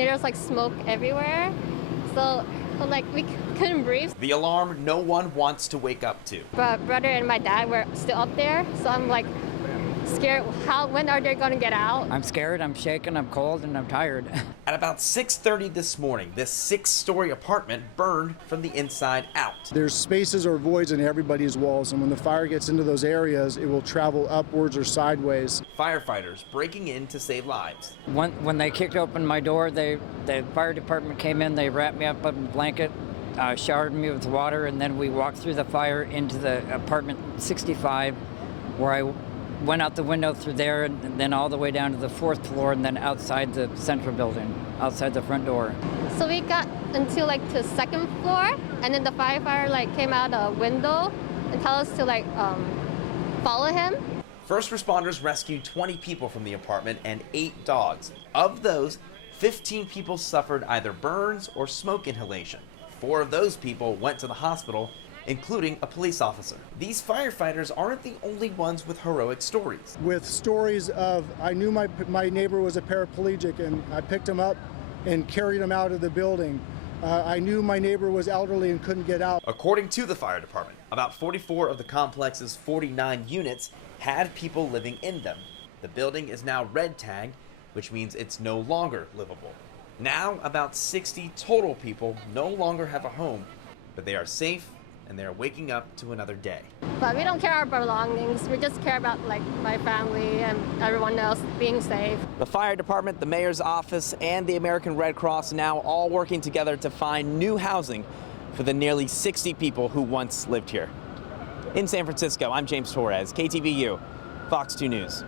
and there's like smoke everywhere. So like we couldn't breathe. The alarm no one wants to wake up to. But brother and my dad were still up there, so I'm like scared. When are they gonna get out? I'm scared, I'm shaking, I'm cold, and I'm tired. At about 6:30 this morning, this 6-story apartment burned from the inside out. There's spaces or voids in everybody's walls, and when the fire gets into those areas, it will travel upwards or sideways. Firefighters breaking in to save lives. When they kicked open my door, the fire department came in, they wrapped me up in a blanket, showered me with water, and then we walked through the fire into the apartment 65, where I went out the window through there and then all the way down to the 4th floor and then outside the central building, outside the front door. So we got until like the 2nd floor, and then the firefighter like came out a window and told us to like follow him. First responders rescued 20 people from the apartment and 8 dogs. Of those, 15 people suffered either burns or smoke inhalation. 4 of those people went to the hospital, including a police officer. These firefighters aren't the only ones with heroic stories. With stories of, I knew my neighbor was a paraplegic and I picked him up and carried him out of the building. I knew my neighbor was elderly and couldn't get out. According to the fire department, about 44 of the complex's 49 units had people living in them. The building is now red tagged, which means it's no longer livable. Now, about 60 total people no longer have a home, but they are safe and they're waking up to another day. But we don't care our belongings. We just care about like my family and everyone else being safe. The fire department, the mayor's office, and the American Red Cross now all working together to find new housing for the nearly 60 people who once lived here. In San Francisco, I'm James Torres, KTVU, Fox 2 News.